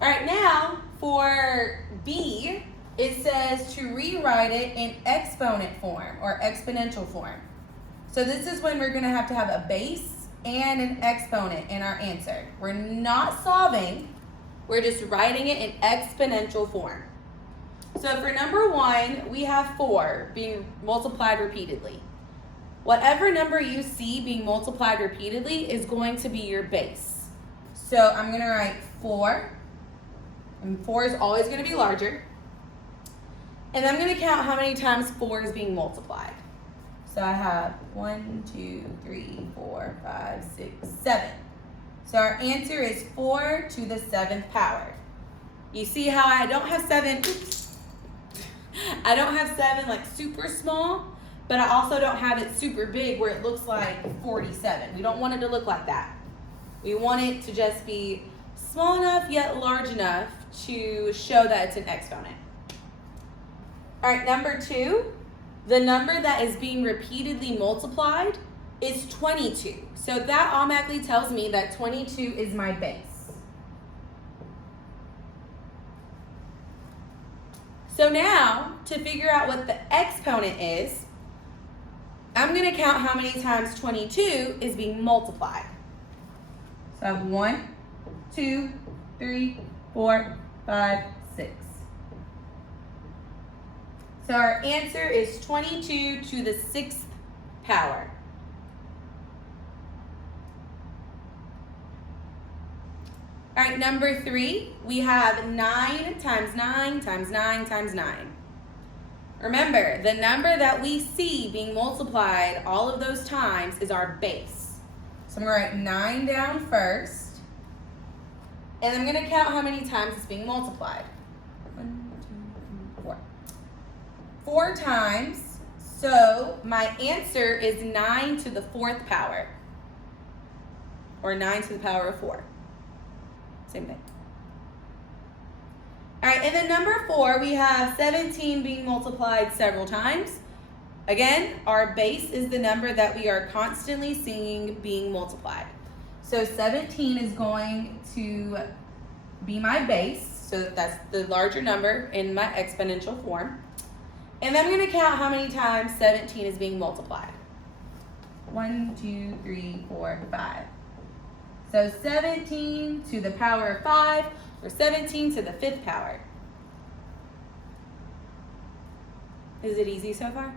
All right, now for B, it says to rewrite it in exponent form or exponential form. So this is when we're going to have a base and an exponent in our answer. We're not solving, we're just writing it in exponential form. So for number 1, we have 4 being multiplied repeatedly. Whatever number you see being multiplied repeatedly is going to be your base. So I'm going to write 4, and 4 is always going to be larger. And I'm going to count how many times 4 is being multiplied. So I have 1, 2, 3, 4, 5, 6, 7. So our answer is 4 to the 7th power. You see how I don't have 7, I don't have 7 like super small, but I also don't have it super big where it looks like 47. We don't want it to look like that. We want it to just be small enough yet large enough to show that it's an exponent. All right, number 2, the number that is being repeatedly multiplied is 22. So that automatically tells me that 22 is my base. So now, to figure out what the exponent is, I'm going to count how many times 22 is being multiplied. So I have 1, 2, 3, 4, 5, 6. So our answer is 22 to the 6th power. All right, number 3, we have 9 times 9 times 9 times 9. Remember, the number that we see being multiplied all of those times is our base. So I'm going to write 9 down first, and I'm going to count how many times it's being multiplied. 1, 2, 3, 4. 4 times, so my answer is 9 to the 4th power, or 9 to the power of 4. Same thing. All right, and then number 4, we have 17 being multiplied several times. Again, our base is the number that we are constantly seeing being multiplied. So 17 is going to be my base, so that's the larger number in my exponential form. And then I'm going to count how many times 17 is being multiplied. 1, 2, 3, 4, 5. So 17 to the power of 5, or 17 to the 5th power. Is it easy so far?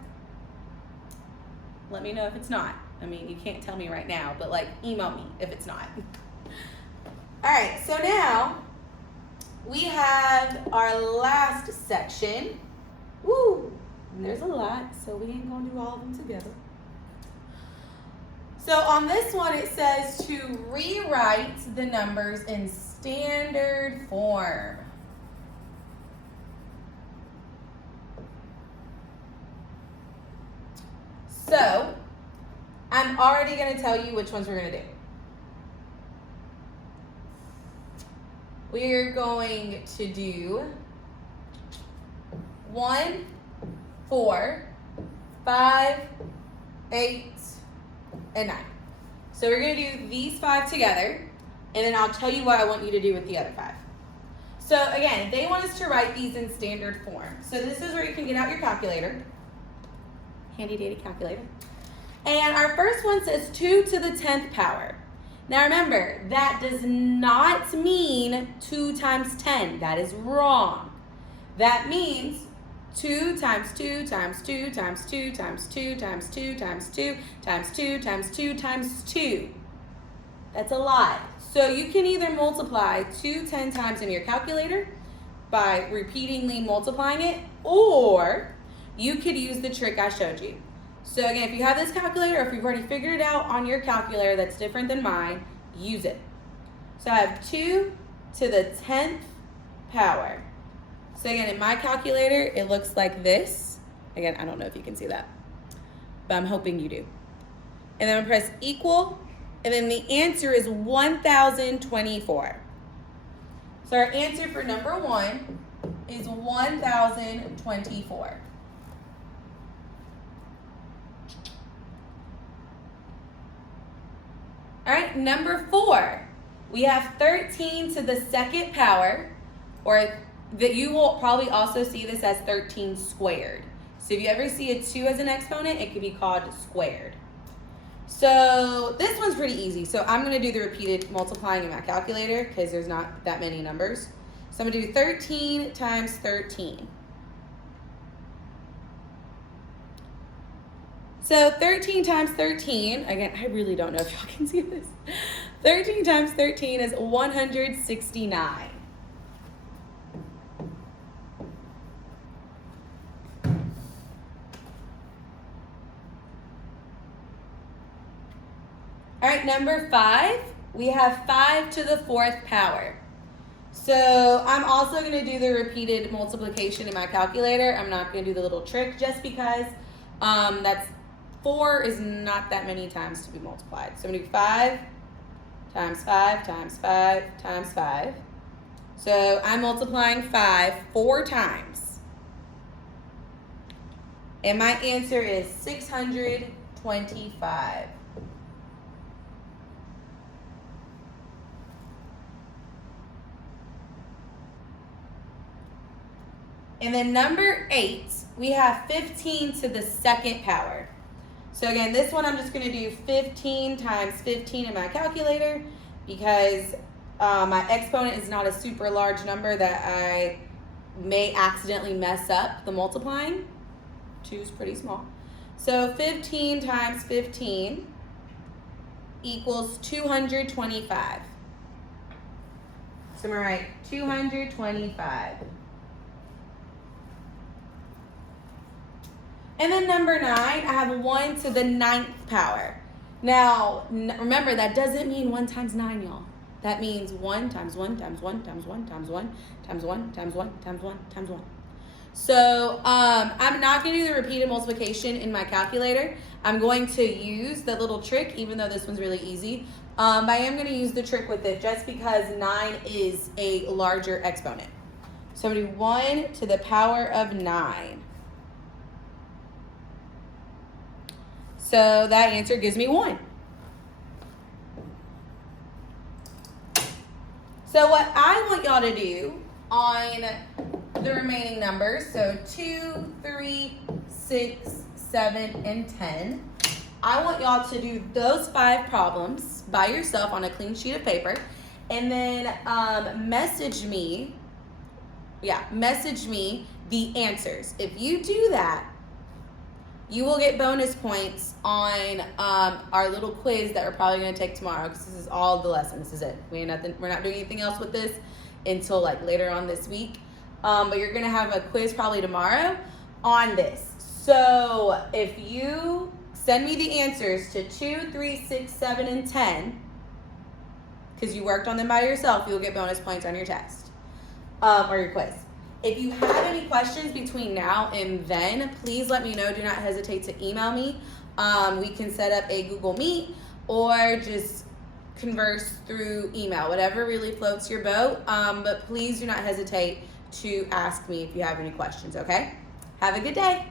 Let me know if it's not. I mean, you can't tell me right now, but like email me if it's not. All right, so now we have our last section. Woo! And there's a lot, so we ain't gonna do all of them together. So on this one, it says to rewrite the numbers in standard form. So I'm already going to tell you which ones we're going to do. We're going to do 1, 4, 5, 8, and 9. So we're going to do these 5 together, and then I'll tell you what I want you to do with the other 5. So again, they want us to write these in standard form. So this is where you can get out your calculator. Handy dandy calculator. And our first one says 2 to the 10th power. Now remember, that does not mean 2 times 10. That is wrong. That means 2 times 2 times 2 times 2 times 2 times 2 times 2 times 2 times 2 times 2. That's a lot. So you can either multiply 2 10 times in your calculator by repeatedly multiplying it, or you could use the trick I showed you. So again, if you have this calculator, or if you've already figured it out on your calculator that's different than mine, use it. So I have 2 to the 10th power. So again, in my calculator, it looks like this. Again, I don't know if you can see that, but I'm hoping you do. And then I'm gonna press equal, and then the answer is 1,024. So our answer for number 1 is 1,024. All right, number 4. we have 13 to the second power, or that you will probably also see this as 13 squared. So if you ever see a 2 as an exponent, it could be called squared. So this one's pretty easy. So I'm going to do the repeated multiplying in my calculator because there's not that many numbers. So I'm going to do 13 times 13. So 13 times 13, again, I really don't know if y'all can see this. 13 times 13 is 169. All right, number 5, we have 5 to the 4th power. So I'm also going to do the repeated multiplication in my calculator. I'm not going to do the little trick just because 4 is not that many times to be multiplied. So I'm going to do 5 times 5 times 5 times 5. So I'm multiplying 5 4 times. And my answer is 625. And then number 8, we have 15 to the second power. So again, this one I'm just going to do 15 times 15 in my calculator because my exponent is not a super large number that I may accidentally mess up the multiplying. 2 is pretty small. So 15 times 15 equals 225. So I'm going to write 225. And then number 9, I have 1 to the 9th power. Now, remember, that doesn't mean 1 times 9, y'all. That means 1 times 1 times 1 times 1 times 1 times 1 times 1 times 1 times 1. So I'm not going to do the repeated multiplication in my calculator. I'm going to use the little trick, even though this one's really easy. But I am going to use the trick with it just because 9 is a larger exponent. So I'm going to do 1 to the power of 9. So that answer gives me 1. So what I want y'all to do on the remaining numbers, so 2, 3, 6, 7, and 10, I want y'all to do those 5 problems by yourself on a clean sheet of paper, and then message me the answers. If you do that, you will get bonus points on our little quiz that we're probably going to take tomorrow because this is all the lesson. This is it. We're not doing anything else with this until like later on this week. But you're going to have a quiz probably tomorrow on this. So if you send me the answers to 2, 3, 6, 7, and 10, because you worked on them by yourself, you'll get bonus points on your test or your quiz. If you have any questions between now and then, please let me know. Do not hesitate to email me. We can set up a Google Meet or just converse through email, whatever really floats your boat. But please do not hesitate to ask me if you have any questions, okay? Have a good day.